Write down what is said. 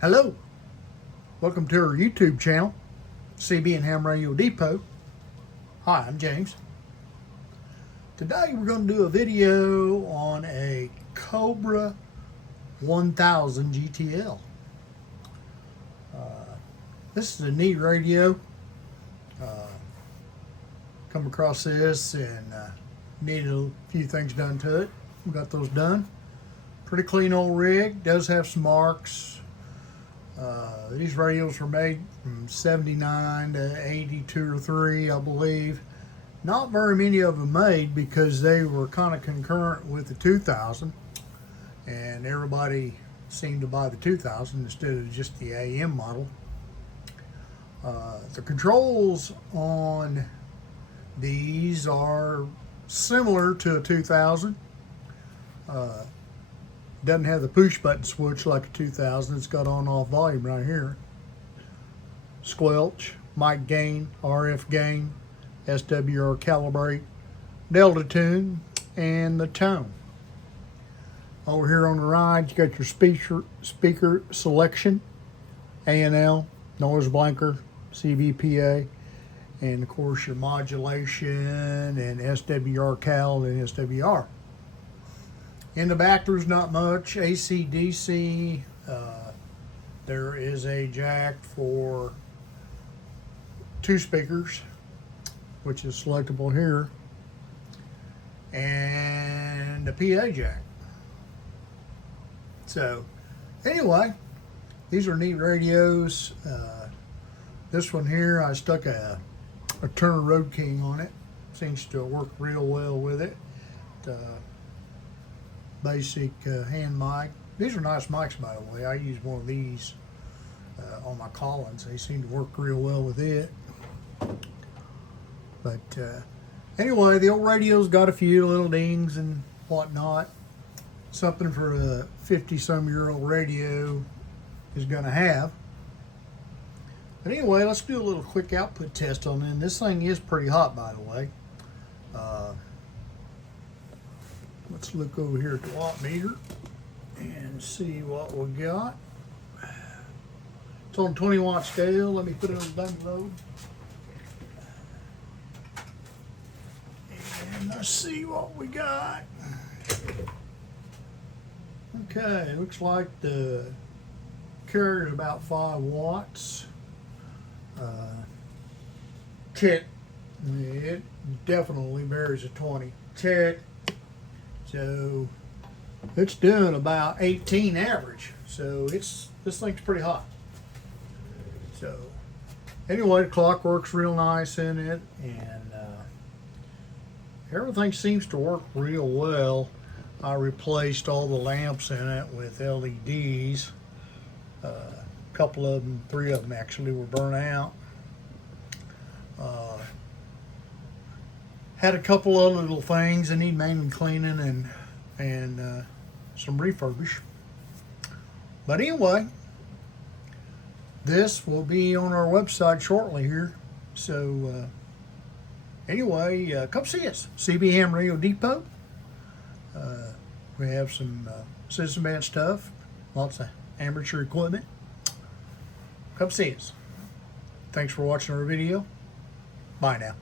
Hello, welcome to our YouTube channel, CB and Ham Radio Depot. Hi, I'm James. Today we're going to do a video on a Cobra 1000 GTL. This is a neat radio. Come across this and needed a few things done to it. We got those done. Pretty clean old rig. Does have some marks. These radios were made from 79 to 82 or 3, I believe. Not very many of them made because they were kind of concurrent with the 2000, and everybody seemed to buy the 2000 instead of just the AM model. The controls on these are similar to a 2000. Doesn't have the push button switch like a 2000. It's got on-off volume right here. Squelch, mic gain, RF gain, SWR calibrate, delta tune, and the tone. Over here on the right, you got your speaker selection, A&L, noise blanker, CVPA, and of course your modulation and SWR cal and SWR. In the back, there's not much. AC, DC. There is a jack for 2 speakers, which is selectable here, and a PA jack. So, anyway, these are neat radios. This one here, I stuck a Turner Road King on it. Seems to work real well with it. Basic hand mic. These are nice mics, by the way. I use one of these on my Collins. They seem to work real well with it. But anyway, the old radio's got a few little dings and whatnot. Something for a 50-some-year-old radio is going to have. But anyway, let's do a little quick output test on it. This thing is pretty hot, by the way. Let's look over here at the watt meter and see what we got. It's on 20-watt scale. Let me put it on dummy load. And let's see what we got. Okay, looks like the carrier is about 5 watts. Check. It definitely bears a 20. Check. So it's doing about 18 average. So this thing's pretty hot. So anyway, the clock works real nice in it, and everything seems to work real well. I replaced all the lamps in it with LEDs. A couple of them, 3 of them actually, were burnt out. Had a couple of little things that need mainly cleaning and some refurbish. But anyway, this will be on our website shortly here. So anyway, come see us, CB Ham Radio Depot. We have some citizen band stuff, lots of amateur equipment. Come see us. Thanks for watching our video. Bye now.